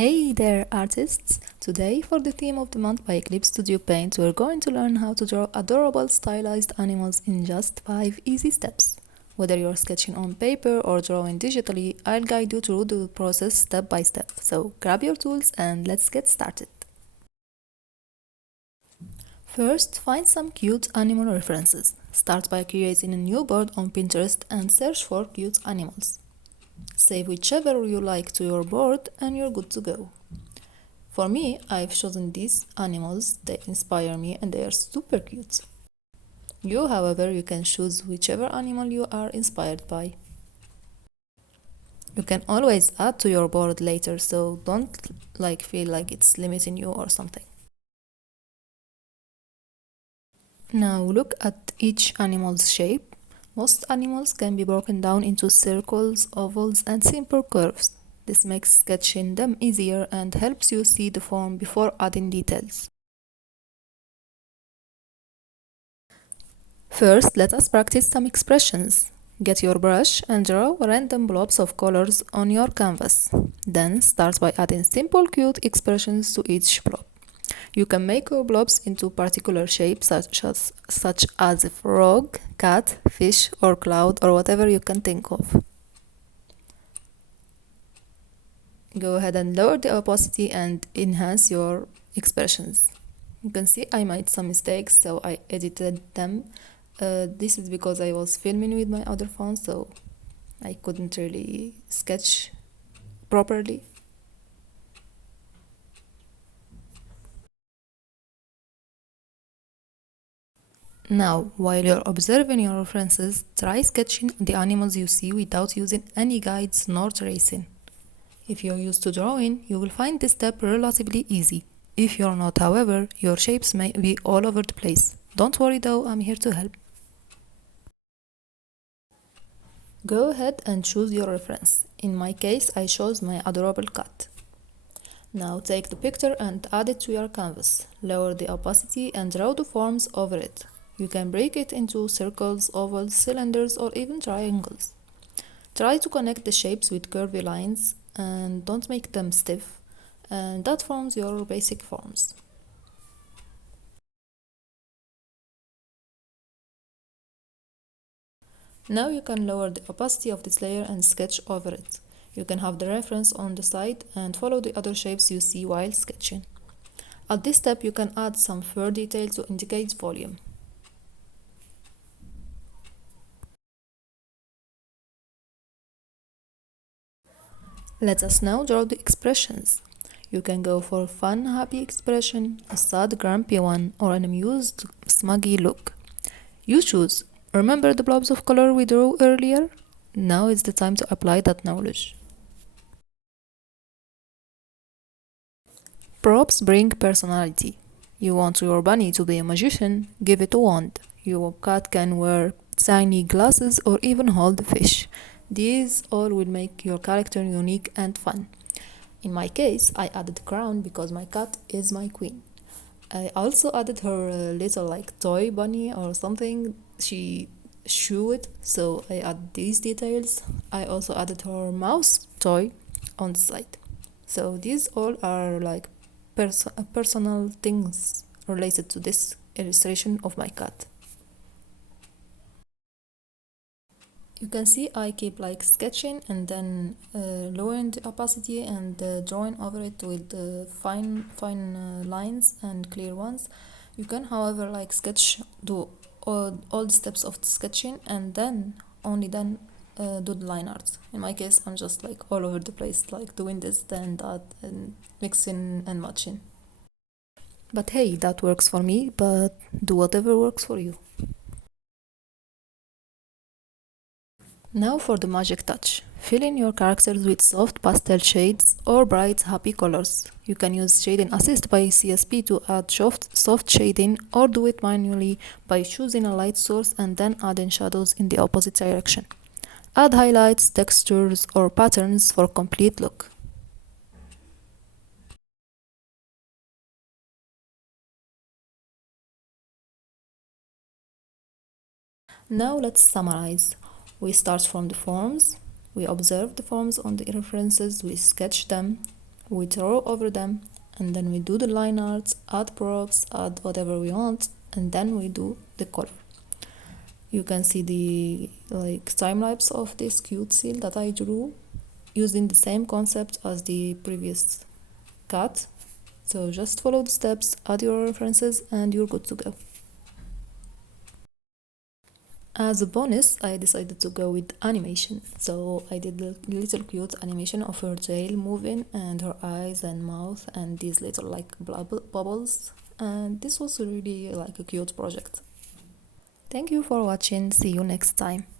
Hey there, artists! Today, for the theme of the month by Eclipse Studio Paint, we're going to learn how to draw adorable stylized animals in just 5 easy steps. Whether you're sketching on paper or drawing digitally, I'll guide you through the process step by step. So grab your tools and let's get started. First, find some cute animal references. Start by creating a new board on Pinterest and search for cute animals. Save whichever you like to your board and you're good to go. For me, I've chosen these animals, they inspire me and they are super cute. You, however, you can choose whichever animal you are inspired by. You can always add to your board later, so don't feel like it's limiting you or something. Now look at each animal's shape. Most animals can be broken down into circles, ovals, and simple curves. This makes sketching them easier and helps you see the form before adding details. First, let us practice some expressions. Get your brush and draw random blobs of colors on your canvas. Then start by adding simple cute expressions to each blob. You can make your blobs into particular shapes such as a frog, cat, fish, or cloud, or whatever you can think of. Go ahead and lower the opacity and enhance your expressions. You can see I made some mistakes, so I edited them. This is because I was filming with my other phone, so I couldn't really sketch properly. Now, while you're observing your references, try sketching the animals you see without using any guides nor tracing. If you're used to drawing, you will find this step relatively easy. If you're not, however, your shapes may be all over the place. Don't worry though, I'm here to help. Go ahead and choose your reference. In my case, I chose my adorable cat. Now take the picture and add it to your canvas. Lower the opacity and draw the forms over it. You can break it into circles, ovals, cylinders, or even triangles. Try to connect the shapes with curvy lines and don't make them stiff, and that forms your basic forms. Now you can lower the opacity of this layer and sketch over it. You can have the reference on the side and follow the other shapes you see while sketching. At this step you can add some fur detail to indicate volume. Let us now draw the expressions. You can go for a fun, happy expression, a sad, grumpy one, or an amused, smuggy look. You choose. Remember the blobs of color we drew earlier? Now is the time to apply that knowledge. Props bring personality. You want your bunny to be a magician? Give it a wand. Your cat can wear tiny glasses or even hold a fish. These all will make your character unique and fun. In my case, I added a crown because my cat is my queen. I also added her little toy bunny or something. She chew it, so I add these details. I also added her mouse toy on the side. So these all are personal things related to this illustration of my cat. You can see I keep sketching and then lowering the opacity and drawing over it with fine lines and clear ones. You can, however, sketch, do all the steps of the sketching and then only then do the line art. In my case, I'm just all over the place, doing this, then that, and mixing and matching. But hey, that works for me, but do whatever works for you. Now for the magic touch. Fill in your characters with soft pastel shades or bright happy colors. You can use Shading Assist by CSP to add soft shading or do it manually by choosing a light source and then adding shadows in the opposite direction. Add highlights, textures, or patterns for a complete look. Now let's summarize. We start from the forms, we observe the forms on the references, we sketch them, we draw over them, and then we do the line arts, add props, add whatever we want, and then we do the color. You can see the time lapse of this cute seal that I drew using the same concept as the previous cat. So just follow the steps, add your references, and you're good to go. As a bonus, I decided to go with animation. So I did a little cute animation of her tail moving and her eyes and mouth and these little bubbles. And this was really like a cute project. Thank you for watching. See you next time.